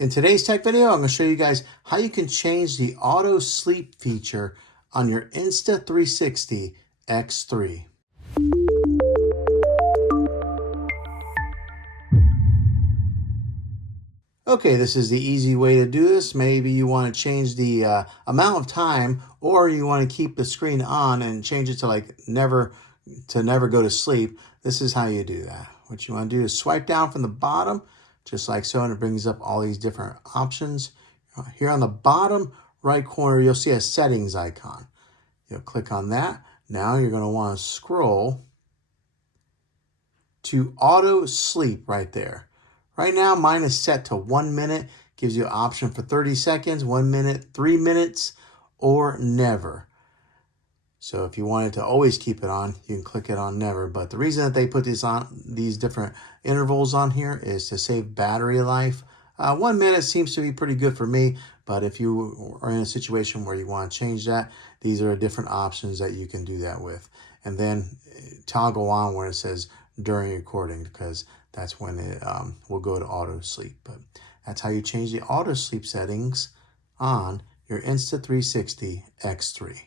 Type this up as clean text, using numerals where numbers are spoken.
In today's tech video, I'm going to show you guys how you can change the auto sleep feature on your Insta360 X3. Okay, this is the easy way to do this. Maybe you want to change the amount of time, or you want to keep the screen on and change it to never go to sleep. This is how you do that. What you want to do is swipe down from the bottom, just like so, and it brings up all these different options. Here on the bottom right corner, you'll see a settings icon. You'll click on that. Now you're going to want to scroll to auto sleep right there. Right now, mine is set to 1 minute. Gives you an option for 30 seconds, 1 minute, 3 minutes, or never. So if you wanted to always keep it on, you can click it on never. But the reason that they put these different intervals on here is to save battery life. 1 minute seems to be pretty good for me, but if you are in a situation where you want to change that, these are different options that you can do that with. And then toggle on where it says during recording, because that's when it will go to auto sleep. But that's how you change the auto sleep settings on your Insta360 X3.